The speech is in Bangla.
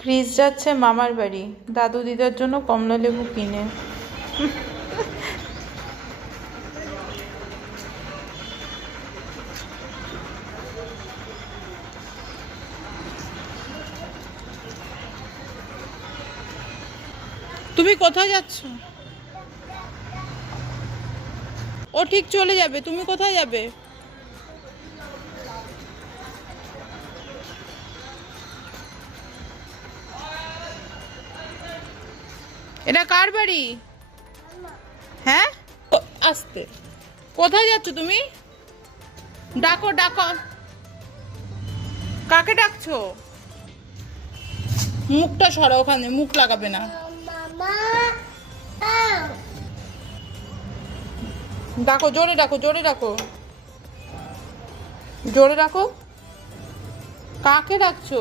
ক্রিস যাচ্ছে মামার বাড়ি দাদু দিদার জন্য কমলা লেবু কিনে। তুমি কোথায় যাচ্ছ? ও ঠিক চলে যাবে, তুমি কোথায় যাবে? এটা কার বাড়ি? হ্যাঁ, আসতে। কোথায় যাচ্ছ তুমি? ডাকো ডাকো। কাকে ডাকছো? মুখটা সরা, ওখানে মুখ লাগাবে না। ডাকো, জোরে ডাকো, জোরে ডাকো, জোরে ডাকো। কাকে ডাকছো?